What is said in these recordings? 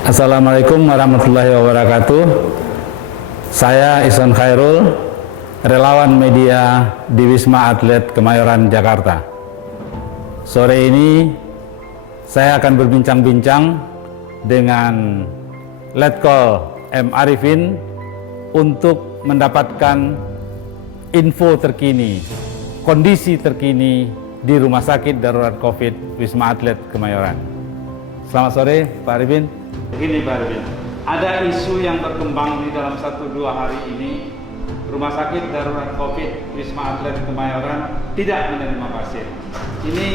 Assalamualaikum warahmatullahi wabarakatuh. Saya Ison Khairul, relawan media di Wisma Atlet Kemayoran, Jakarta. Sore ini saya akan berbincang-bincang dengan Letkol M. Arifin untuk mendapatkan info terkini, kondisi terkini di Rumah Sakit Darurat COVID Wisma Atlet Kemayoran. Selamat sore, Pak Arifin. Begini Pak Arifin, ada isu yang berkembang di dalam 1-2 hari ini. Rumah Sakit Darurat COVID Wisma Atlet Kemayoran tidak menerima pasien. Ini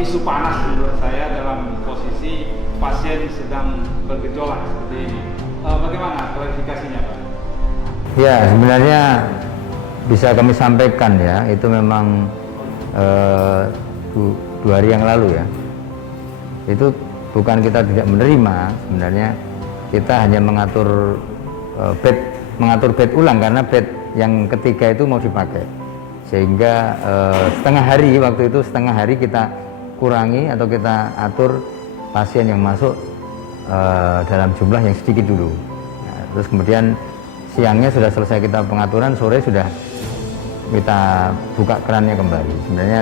isu panas menurut saya dalam posisi pasien sedang bergejolak seperti ini. Bagaimana klarifikasinya Pak? Ya, sebenarnya bisa kami sampaikan ya, itu memang 2 hari yang lalu ya. Itu bukan kita tidak menerima, sebenarnya kita hanya mengatur bed ulang karena bed yang ketiga itu mau dipakai, sehingga setengah hari kita kurangi atau kita atur pasien yang masuk dalam jumlah yang sedikit dulu. Nah, terus kemudian siangnya sudah selesai kita pengaturan, sore sudah kita buka kerannya kembali. Sebenarnya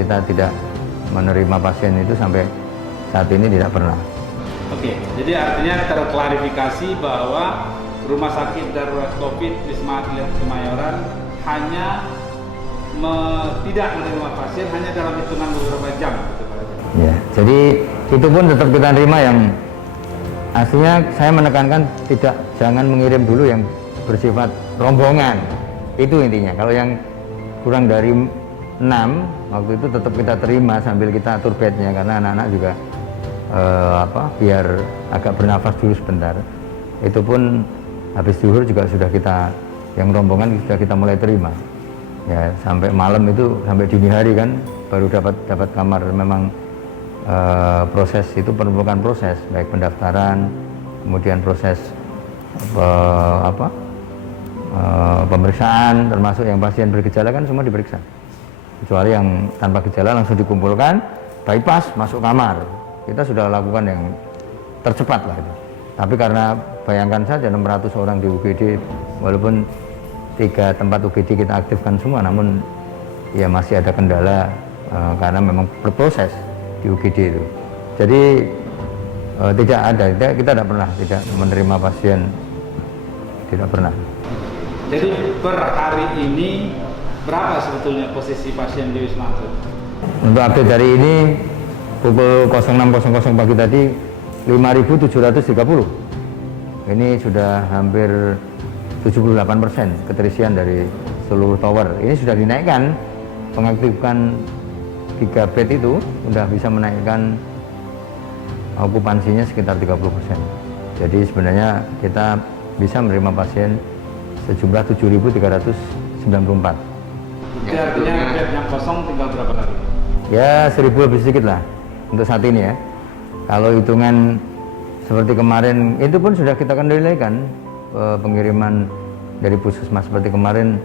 kita tidak menerima pasien itu sampai saat ini, tidak pernah. Oke, jadi artinya terklarifikasi bahwa Rumah Sakit Darurat COVID Wisma Atlet Kemayoran hanya tidak menerima pasien hanya dalam hitungan beberapa jam, gitu Pak. Ya, jadi itu pun tetap kita terima. Yang aslinya saya menekankan jangan mengirim dulu yang bersifat rombongan. Itu intinya. Kalau yang kurang dari 6 waktu itu tetap kita terima sambil kita atur bednya, karena anak-anak juga biar agak bernafas dulu sebentar. Itu pun habis zuhur juga sudah kita, yang rombongan sudah kita mulai terima ya, sampai malam itu, sampai dini hari kan baru dapat kamar. Memang proses itu memerlukan proses, baik pendaftaran, kemudian proses pemeriksaan, termasuk yang pasien bergejala kan semua diperiksa, kecuali yang tanpa gejala langsung dikumpulkan, bypass masuk kamar. Kita sudah lakukan yang tercepat lah itu. Tapi karena bayangkan saja 600 orang di UGD, walaupun 3 tempat UGD kita aktifkan semua, namun ya masih ada kendala karena memang berproses di UGD itu. Jadi kita tidak pernah tidak menerima pasien, tidak pernah. Jadi per hari ini berapa sebetulnya posisi pasien di Wisma Atlet? Untuk update hari ini pukul 06.00 pagi tadi 5.730. Ini sudah hampir 78% keterisian dari seluruh tower. Ini sudah dinaikkan, pengaktifkan 3 bed itu sudah bisa menaikkan okupansinya sekitar 30%. Jadi sebenarnya kita bisa menerima pasien sejumlah 7.394. Jadi artinya bed yang kosong tinggal berapa lagi? Ya 1.000 lebih sedikit lah untuk saat ini ya. Kalau hitungan seperti kemarin itu pun sudah kita kendalikan, pengiriman dari puskesmas seperti kemarin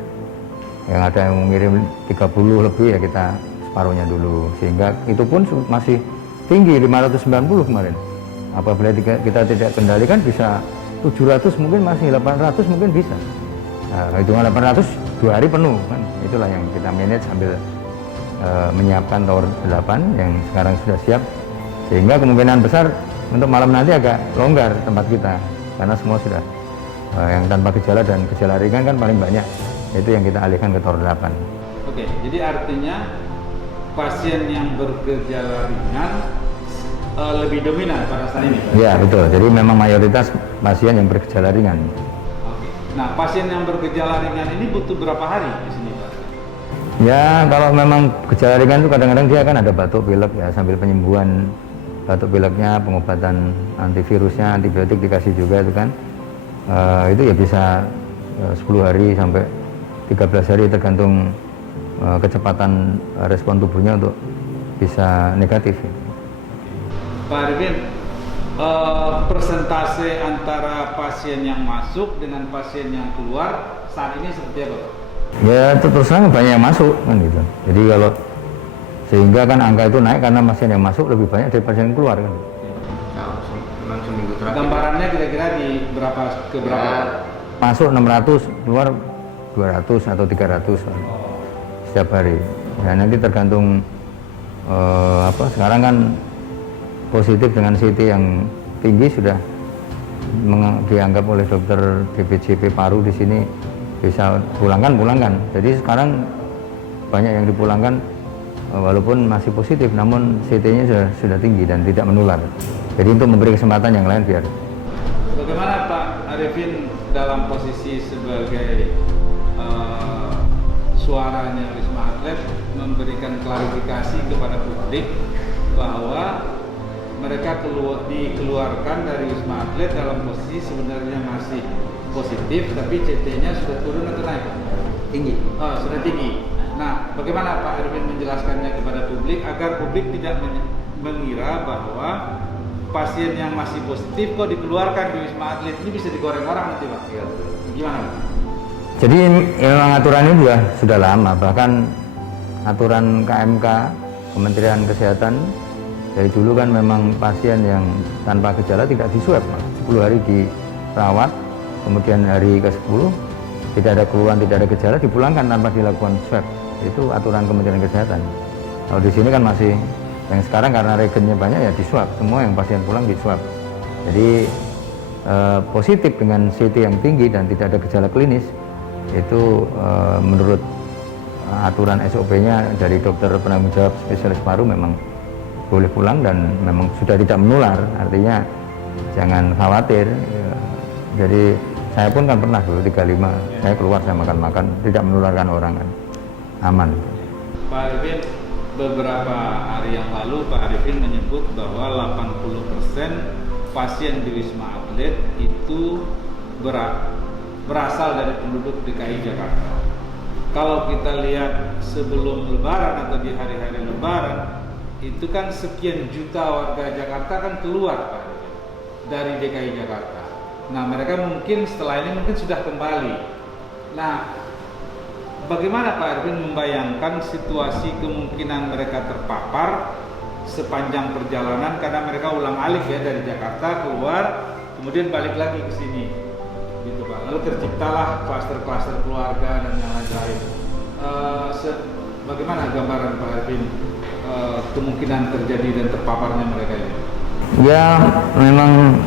yang ada yang mengirim 30 lebih ya kita separuhnya dulu, sehingga itu pun masih tinggi 590 kemarin. Apabila kita tidak kendalikan bisa 700, mungkin masih 800 mungkin bisa. Nah, hitungan 800 2 hari penuh kan. Itulah yang kita manage sambil menyiapkan tower 8 yang sekarang sudah siap, sehingga kemungkinan besar untuk malam nanti agak longgar tempat kita, karena semua sudah yang tanpa gejala dan gejala ringan kan paling banyak, itu yang kita alihkan ke tower 8. Oke, jadi artinya pasien yang bergejala ringan lebih dominan pada saat ini? Ya betul, jadi memang mayoritas pasien yang bergejala ringan. Oke. Nah, pasien yang bergejala ringan ini butuh berapa hari di sini Pak? Ya, kalau memang gejala ringan itu kadang-kadang dia kan ada batuk pilek ya, sambil penyembuhan batuk pileknya, pengobatan antivirusnya, antibiotik dikasih juga itu kan. Itu ya bisa 10 hari sampai 13 hari tergantung kecepatan respon tubuhnya untuk bisa negatif. Pak Arifin, persentase antara pasien yang masuk dengan pasien yang keluar saat ini seperti apa Pak? Ya terus terang banyak yang masuk kan gitu. Jadi kalau sehingga kan angka itu naik karena pasien yang masuk lebih banyak dari pasien yang keluar kan. Nah, dalam seminggu terakhir. Gambarannya kira-kira di berapa ke berapa? Ya, masuk 600, keluar 200 atau 300 setiap hari. Ya nanti tergantung sekarang kan positif dengan CT yang tinggi sudah dianggap oleh dokter DPJP paru di sini bisa pulangkan. Jadi sekarang banyak yang dipulangkan walaupun masih positif, namun CT-nya sudah tinggi dan tidak menular. Jadi untuk memberi kesempatan yang lain biar. Bagaimana Pak Arifin dalam posisi sebagai suaranya Wisma Atlet memberikan klarifikasi kepada publik bahwa mereka dikeluarkan dari Wisma Atlet dalam posisi sebenarnya masih positif, tapi CT-nya sudah turun atau naik? Tinggi. Oh, sudah tinggi. Nah, bagaimana Pak Arifin menjelaskannya kepada publik agar publik tidak mengira bahwa pasien yang masih positif kok dikeluarkan di Wisma Atlet, ini bisa digoreng orang nanti Pak? Ya. Gimana Pak? Jadi memang aturan ini sudah lama, bahkan aturan KMK Kementerian Kesehatan dari dulu kan memang pasien yang tanpa gejala tidak diswab, 10 hari dirawat, kemudian hari ke-10 tidak ada keluhan, tidak ada gejala, dipulangkan tanpa dilakukan swab. Itu aturan Kementerian Kesehatan. Kalau di sini kan masih yang sekarang karena regennya banyak ya diswab, semua yang pasien pulang diswab. Jadi positif dengan CT yang tinggi dan tidak ada gejala klinis itu menurut aturan SOP-nya dari dokter penanggung jawab spesialis paru memang boleh pulang dan memang sudah tidak menular, artinya jangan khawatir. Jadi saya pun kan pernah dulu 35, saya keluar, saya makan-makan, tidak menularkan orang kan, aman. Pak Arifin, beberapa hari yang lalu Pak Arifin menyebut bahwa 80% pasien di Wisma Atlet itu berasal dari penduduk DKI Jakarta. Kalau kita lihat sebelum Lebaran atau di hari-hari Lebaran, itu kan sekian juta warga Jakarta kan keluar Pak dari DKI Jakarta. Nah mereka mungkin setelah ini mungkin sudah kembali. Nah bagaimana Pak Arifin membayangkan situasi kemungkinan mereka terpapar sepanjang perjalanan karena mereka ulang-alik ya dari Jakarta keluar kemudian balik lagi ke sini gitu Pak. Lalu terciptalah klaster-klaster keluarga dan yang lain-lain. Bagaimana gambaran Pak Arifin kemungkinan terjadi dan terpaparnya mereka ini? Ya memang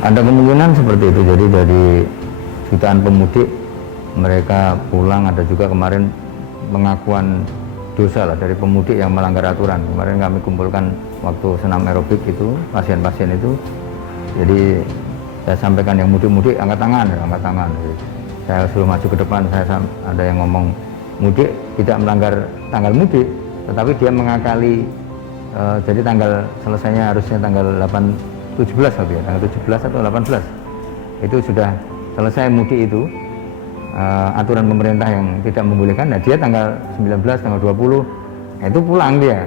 ada kemungkinan seperti itu. Jadi dari jutaan pemudik mereka pulang, ada juga kemarin pengakuan dosa lah dari pemudik yang melanggar aturan. Kemarin kami kumpulkan waktu senam aerobik itu pasien-pasien itu. Jadi saya sampaikan yang mudik-mudik angkat tangan. Jadi, saya suruh maju ke depan, ada yang ngomong mudik tidak melanggar tanggal mudik, tetapi dia mengakali jadi tanggal selesainya harusnya tanggal 17 waktu ya, tanggal 17 atau 18 itu sudah selesai mudik itu aturan pemerintah yang tidak membolehkan. Nah dia tanggal 19, tanggal 20 itu pulang dia,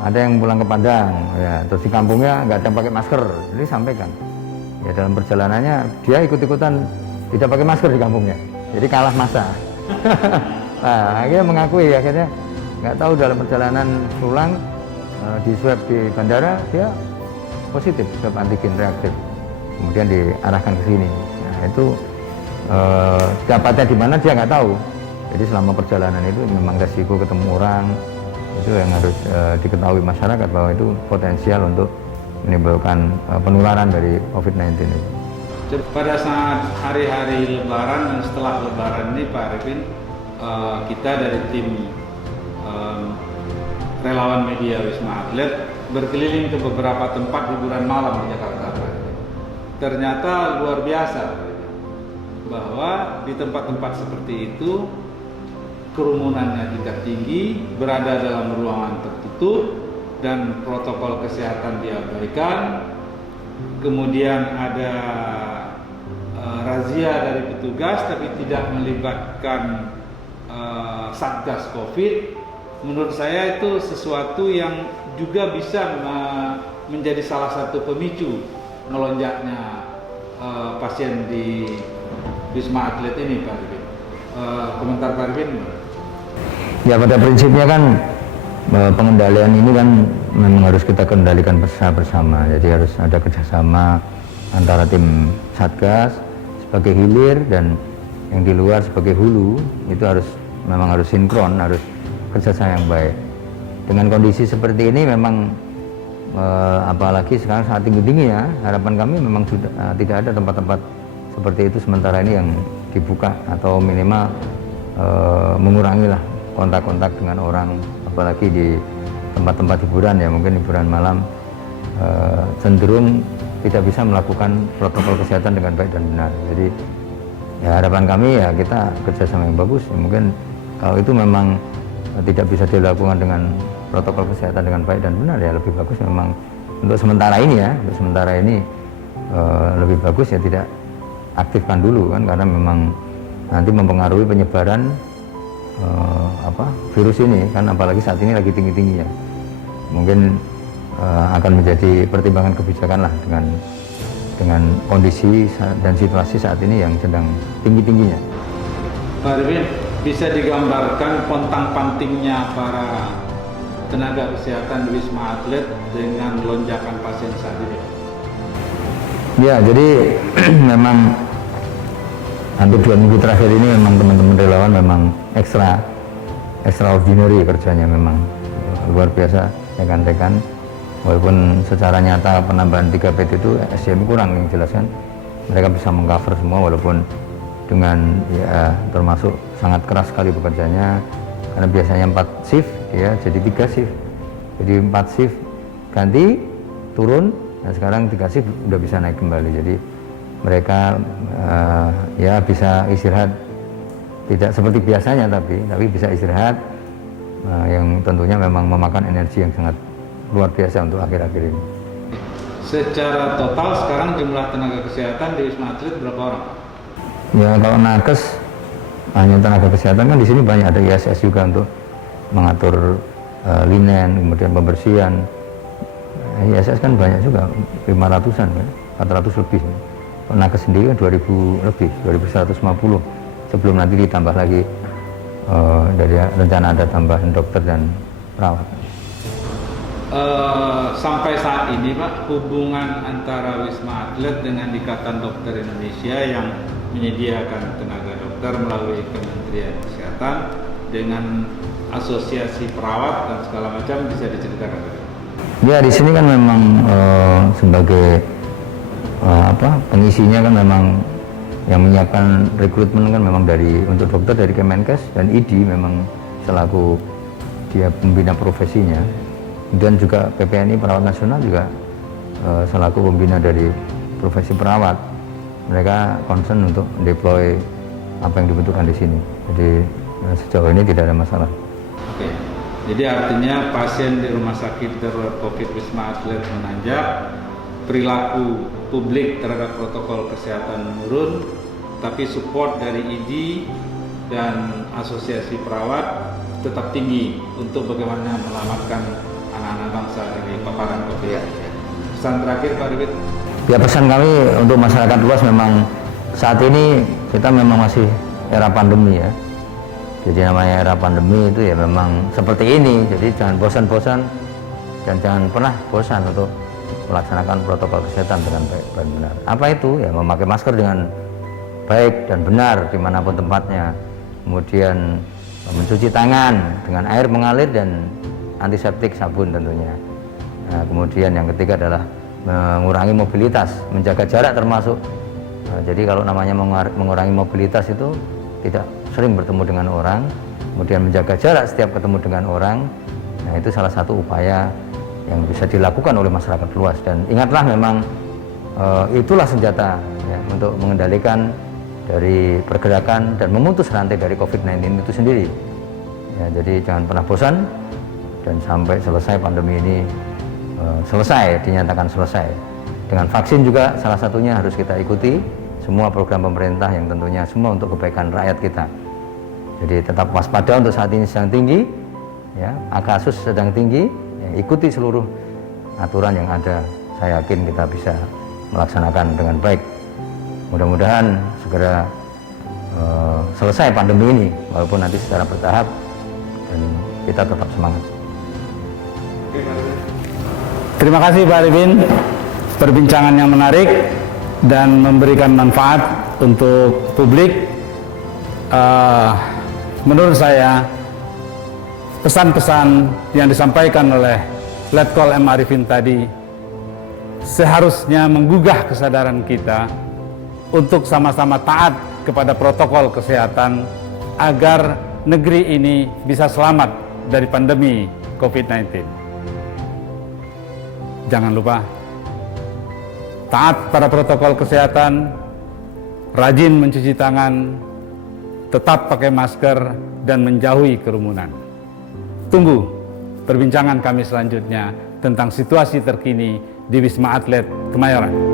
ada yang pulang ke Padang ya, terus di kampungnya nggak ada yang pakai masker, jadi sampaikan ya dalam perjalanannya dia ikut-ikutan tidak pakai masker di kampungnya, jadi kalah masa. Nah, akhirnya mengakui, akhirnya nggak tahu dalam perjalanan pulang di swab di bandara dia positif, swab antigen reaktif, kemudian diarahkan ke sini. Nah itu dapatnya di mana dia nggak tahu. Jadi selama perjalanan itu memang resiko ketemu orang itu yang harus diketahui masyarakat bahwa itu potensial untuk menimbulkan penularan dari COVID-19 itu. Pada saat hari-hari Lebaran dan setelah Lebaran ini Pak Arifin, kita dari tim relawan media Wisma Atlet berkeliling ke beberapa tempat hiburan malam di Jakarta. Ternyata luar biasa bahwa di tempat-tempat seperti itu kerumunannya tidak tinggi, berada dalam ruangan tertutup dan protokol kesehatan diabaikan. Kemudian ada razia dari petugas tapi tidak melibatkan Satgas Covid. Menurut saya itu sesuatu yang juga bisa menjadi salah satu pemicu melonjaknya pasien di Wisma Atlet ini, Pak Arifin. Komentar Pak Arifin? Ya pada prinsipnya kan pengendalian ini kan memang harus kita kendalikan bersama, jadi harus ada kerjasama antara tim Satgas sebagai hilir dan yang di luar sebagai hulu. Itu memang harus sinkron, harus kerjasama yang baik. Dengan kondisi seperti ini memang apalagi sekarang saat tinggi-tingginya, harapan kami memang sudah tidak ada tempat-tempat seperti itu sementara ini yang dibuka, atau minimal mengurangilah kontak-kontak dengan orang, apalagi di tempat-tempat hiburan ya, mungkin hiburan malam cenderung tidak bisa melakukan protokol kesehatan dengan baik dan benar. Jadi ya harapan kami ya kita kerjasama yang bagus ya, mungkin kalau itu memang tidak bisa dilakukan dengan protokol kesehatan dengan baik dan benar ya lebih bagus memang untuk sementara ini ya, untuk sementara ini lebih bagus ya tidak aktifkan dulu kan, karena memang nanti mempengaruhi penyebaran virus ini kan, apalagi saat ini lagi tinggi-tingginya. Mungkin akan menjadi pertimbangan kebijakan lah dengan kondisi dan situasi saat ini yang sedang tinggi-tingginya. Pak Arifin, bisa digambarkan pontang-pantingnya para tenaga kesehatan di Wisma Atlet dengan lonjakan pasien saat ini? Ya, jadi memang hampir 2 minggu terakhir ini memang teman-teman relawan memang extraordinary kerjanya, memang luar biasa rekan-rekan. Walaupun secara nyata penambahan 3 bed itu SDM kurang yang jelas kan, mereka bisa mengcover semua walaupun dengan ya termasuk sangat keras sekali bekerjanya, karena biasanya 4 shift ya jadi 3 shift, jadi 4 shift ganti turun, nah sekarang 3 shift udah bisa naik kembali. Jadi mereka ya bisa istirahat tidak seperti biasanya, tapi bisa istirahat yang tentunya memang memakan energi yang sangat luar biasa untuk akhir-akhir ini. Secara total sekarang jumlah tenaga kesehatan di Wisma Atlet berapa orang? Ya kalau nakes hanya tenaga kesehatan kan di sini banyak, ada ISS juga untuk mengatur linen, kemudian pembersihan. ISS kan banyak juga, 500-an kan, 400 lebih. Nakes sendiri kan 2000 lebih, 2150 sebelum nanti ditambah lagi dari rencana ada tambahan dokter dan perawat. Sampai saat ini Pak, hubungan antara Wisma Atlet dengan Ikatan Dokter Indonesia yang menyediakan tenaga dokter melalui Kementerian Kesehatan dengan asosiasi perawat dan segala macam bisa diceritakan? Ya di sini kan memang sebagai pengisinya kan memang yang menyiapkan rekrutmen kan memang untuk dokter dari Kemenkes, dan ID memang selaku dia pembina profesinya. Dan juga PPNI Perawat Nasional juga selaku pembina dari profesi perawat, mereka concern untuk deploy apa yang dibutuhkan di sini. Jadi sejauh ini tidak ada masalah. Oke, jadi artinya pasien di rumah sakit darurat COVID Wisma Atlet menanjak, perilaku publik terhadap protokol kesehatan menurun, tapi support dari ID dan asosiasi perawat tetap tinggi untuk bagaimana menyelamatkan anak-anak bangsa dari paparan COVID. Ya. Pesan terakhir Pak Arifin? Ya pesan kami untuk masyarakat luas, memang saat ini kita memang masih era pandemi ya. Jadi namanya era pandemi itu ya memang seperti ini. Jadi jangan bosan-bosan dan jangan pernah bosan untuk melaksanakan protokol kesehatan dengan baik dan benar. Apa itu? Ya memakai masker dengan baik dan benar dimanapun tempatnya. Kemudian mencuci tangan dengan air mengalir dan antiseptik sabun tentunya. Nah, kemudian yang ketiga adalah mengurangi mobilitas, menjaga jarak termasuk. Jadi kalau namanya mengurangi mobilitas itu tidak sering bertemu dengan orang, kemudian menjaga jarak setiap ketemu dengan orang. Nah itu salah satu upaya yang bisa dilakukan oleh masyarakat luas, dan ingatlah memang itulah senjata ya, untuk mengendalikan dari pergerakan dan memutus rantai dari COVID-19 itu sendiri ya. Jadi jangan pernah bosan, dan sampai selesai pandemi ini dinyatakan selesai. Dengan vaksin juga salah satunya harus kita ikuti semua program pemerintah yang tentunya semua untuk kebaikan rakyat kita. Jadi tetap waspada untuk saat ini sedang tinggi ya, kasus sedang tinggi ya, ikuti seluruh aturan yang ada. Saya yakin kita bisa melaksanakan dengan baik. Mudah-mudahan segera selesai pandemi ini, walaupun nanti secara bertahap, dan kita tetap semangat. Terima kasih Pak Arifin, perbincangan yang menarik dan memberikan manfaat untuk publik. Menurut saya, pesan-pesan yang disampaikan oleh Letkol M. Arifin tadi seharusnya menggugah kesadaran kita untuk sama-sama taat kepada protokol kesehatan agar negeri ini bisa selamat dari pandemi COVID-19. Jangan lupa, taat pada protokol kesehatan, rajin mencuci tangan, tetap pakai masker, dan menjauhi kerumunan. Tunggu perbincangan kami selanjutnya tentang situasi terkini di Wisma Atlet Kemayoran.